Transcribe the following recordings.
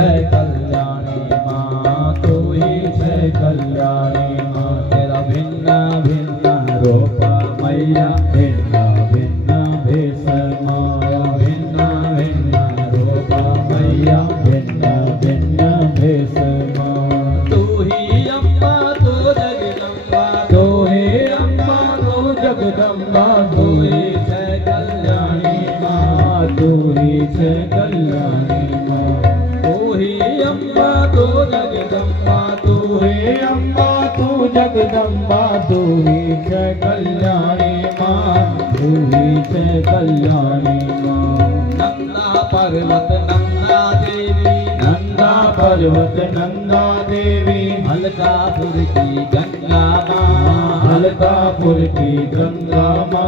છે કલ્યાણી માં, તું ही છે કલ્યાણી માં। તેરા ભિન્ન ભિન્ન રૂપ મૈયા, ભિન્ન ભિન્ન ભેષ માયા, ભિન્ન ભિન્ન રૂપ મૈયા, ભિન્ન ભિન્ન ભેષ માયા। તું ही अम्बा તું જગદંબા, તું ही अम्बा તું જગદંબા, તું ही છે કલ્યાણી માં, તું ही છે કલ્યાણી માં। તું ही अम्बा તું જગદંબા, તું ही अम्बा તું જગદંબા, તું ही છે કલ્યાણી માં, તું ही છે કલ્યાણી માં। નંદા પર્વત નંદા દેવી, નંદા પર્વત નંદા દેવી, अलकापुर की गंगा माँ, अलकापुर की गंगा माँ।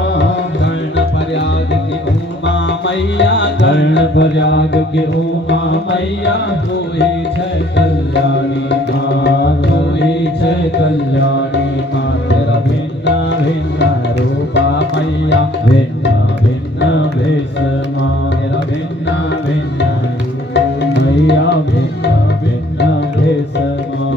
कर्ण प्रयाग की उमा मैया, कर्ण प्रयाग की उमा मैया, तू ही છે कल्याणी माँ, तू ही છે कल्याणी माँ। तेरा भिन्न भिन्न रूपा मैया, भिन्न भिन्न भेष माँ, तेरा भिन्न भिन्न रूप मैया, भिन्न भिन्न भेष माँ।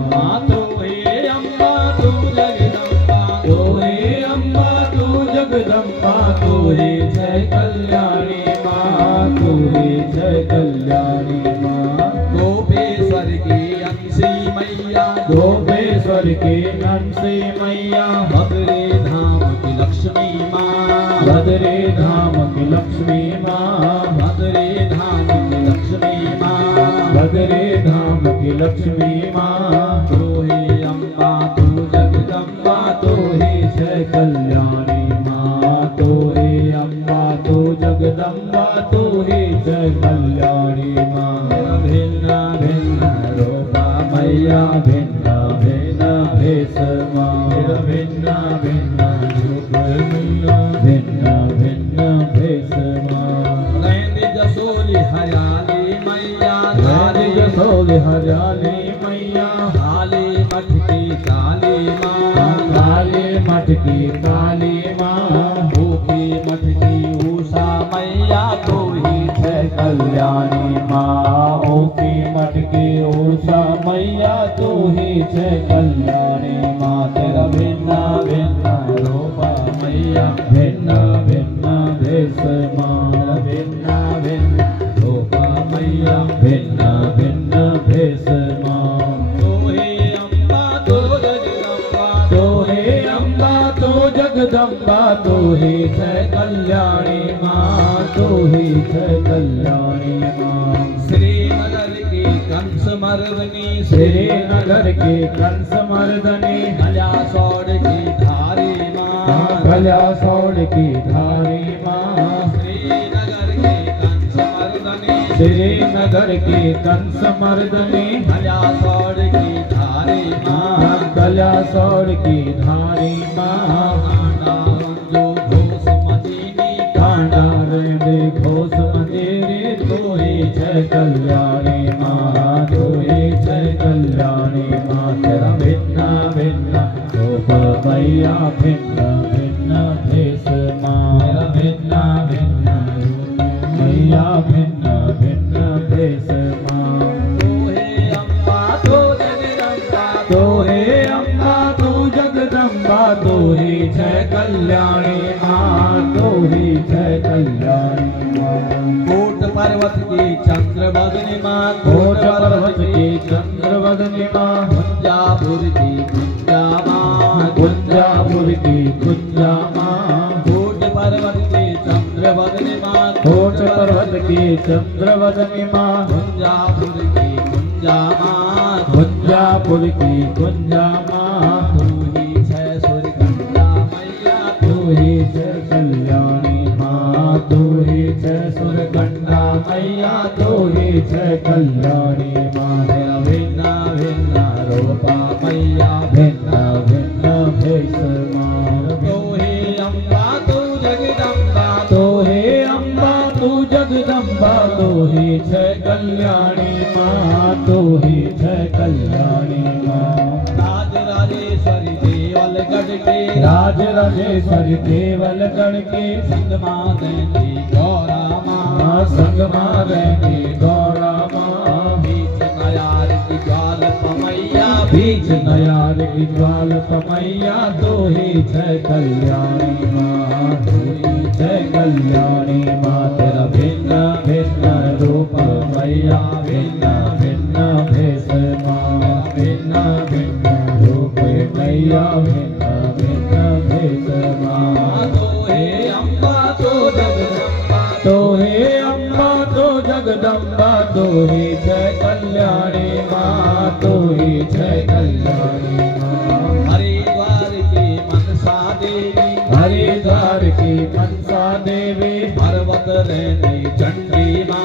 तू ही अम्बा तू जगदंबा, तू ही अम्बा तू जगदंबा, तू ही છે कल्याणी माँ, तू ही છે कल्याणी माँ। गोपेश्वर की अंशी मैया, गोपेश्वर की अंशी मैया, बद्री धाम की लक्ष्मी माँ, बद्री धाम की लक्ष्मी माँ, बद्री धाम की लक्ष्मी माँ, बद्री धाम की लक्ष्मी माँ। तू ही अम्बा तू जगदंबा, तू ही છે कल्याणी माँ, तू ही अम्बा तू जगदंबा, तू ही છે कल्याणी माँ। भिन्न भिन्न रूपा मैया, भिन्न भिन्न भेष माँ, भिन्न भिन्न रूप मैया, भिन्न भिन्न भेष माँ। नैनी जसोली हरियाली मैया, नैनी जसोली हरियाली मैया, काली मठ की काली माँ, काली मठ की काली माँ, भूखी मठ की उषा मैया, तू ही છે कल्याणी माँ, भूखी मठ की उषा मैया, तू ही છે कल्याणी माँ। तेरा भिन्न भिन्न रूप मैया, भिन्न भिन्न भेष माँ, भिन्न भिन्न रूप मैया, भिन्न भिन्न भेष माँ। तू ही अम्बा तू जगदंबा, तू ही अम्बा तू जगदंबा, तू ही છે कल्याणी माँ, तू ही છે कल्याणी माँ। श्रीनगर की कंस मर्दनी, श्रीनगर की कंस मर्दनी, भल्या सौड़ की धारी माँ, भल्या सौड़ की धारी माँ। श्रीनगर की कंस मर्दनी, श्रीनगर की कंस मर्दनी, भल्या सौड़ की धारी माँ, भल्या सौड़ की धारी माँ। घोष मंदिरी, तू ही छै कल्याणी माँ, तू ही छै कल्याणी माँ। तेरा भिन्न भिन्न रूप मैया, भिन्न भिन्न भेष माँ, तेरा भिन्न भिन्न रूप मैया, भिन्न भिन्न भेष माँ। तू ही अम्बा तू जगदंबा, तू ही अम्बा तू जगदंबा, तू ही छै कल्याणी माँ, तू ही छै कल्याणी माँ। कोट पर्वत की चंद्रवदनी माँ, कोट पर्वत की चंद्रवदनी माँ, कुंजापुर की कुंजा माँ, कुंजापुर की कुंजा माँ। कोट पर्वत की चंद्रवदनी माँ, कोट पर्वत की चंद्रवदनी माँ, कुंजापुर की कुंजा माँ, कुंजापुर की कुंजा माँ। तू ही छै सूर्यकन्या मैया, तू ही छै कल्याणी माँ, तू ही छै सूर्यकन्या मैया, तू ही छै कल्याणी माँ। तेरा भिन्न भिन्न रूपा मैया, भिन्न भिन्न भेष माँ। तू ही अम्बा तू जगदंबा, तू ही अम्बा तू जगदंबा, तू ही छै कल्याणी माँ, तू ही छै कल्याणी माँ। राजराजेश्वरी देवलगढ़ के, राजराजेश्वरी देवलगढ़ के, संगमा देवी गौरा माँ, संगमा देवी गौरा माँ। बीच ज्वालत मैया तू ही जय कल्याणी माँ, तू ही जय कल्याणी माँ। तेरा भिन्न भिन्न रूप मैया, भिन्न भिन्न भेष माँ, भिन्न भिन्न रूप मैया, भिन्न भिन्न भेष माँ। तो हे अम्बा तो जगदम्बा, तो हे अम्बा तो जगदम्बा, तो ही जय कल्याणी माँ, तो ही जय कल्याणी माँ। हरिद्वार की मनसा देवी, हरिद्वार की मनसा देवी, पर्वत रहने चंडी माँ,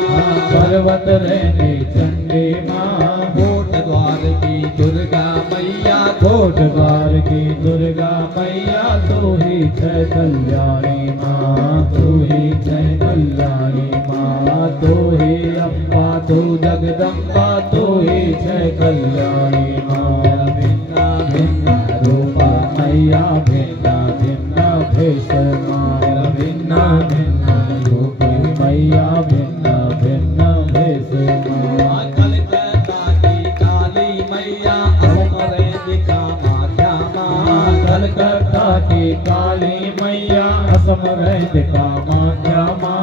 पर्वत रहने चंडी माँ। कोट द्वार की दुर्गा मैया, कोट द्वार की दुर्गा मैया, तू ही जय कल्याणी माँ, तू ही जय कल्याणी माँ। तू ही अम्बा तू जगदम्बा, तू ही जय कल्याणी माँ। भिन्न भिन्न रूप मैया, भिन्न भिन्न भेष माँ, भिन्न भिन्न रूप मैया, भिन्न भिन्न भेष माँ। कलकत्ता की काली मैया, असमरेंद्र कामाख्या माँ, कलकत्ता की काली मैया, असमरेंद्र कामाख्या माँ।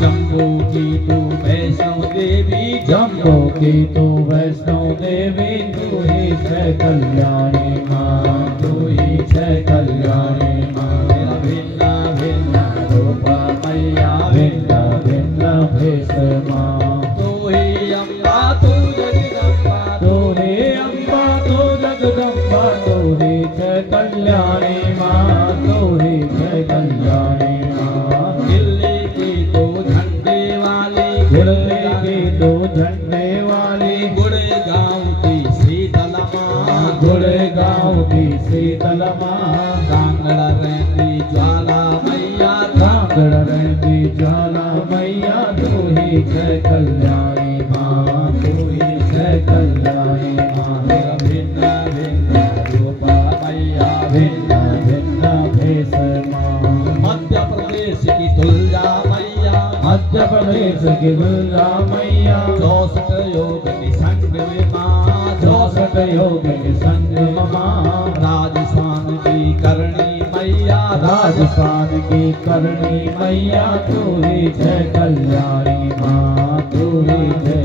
जम्बू की तू वैष्णो देवी, जम्बू की तू वैष्णो देवी, तू ही जय कल्याणी माँ, तू ही जय कल्याणी माँ। भिन्न भिन्न रूप मैया, भिन्न भिन्न भेष माँ। तू ही अम्बा तू जगदम्बा, तू ही अम्बा तू जगदम्बा, तू ही जय कल्याणी माँ, तू ही जय कल्याणी माँ। दिल्ली की तू झंडे वाली, दिल्ली की तू झंडे वाली, गुड़गांव की शीतल माँ, गुड़गांव की शीतल माँ। कांगड़ा रहती ज्वाला मैया, कांगड़ा रहती ज्वाला मैया, तू ही जय कल्याणी माँ, तू ही जय कल्याणी माँ। भिन्न भिन्न रूप मैया, भिन्न भिन्न भेष माँ। मध्य प्रदेश की दुर्गा मैया, मध्य प्रदेश की दुर्गा मैया, 64 योग निसंग माँ, 64 योग निसंग माँ। राजस्थान की करणी मैया, राजस्थान की करणी मैया, तू ही जय कल्याणी माँ, तू ही जय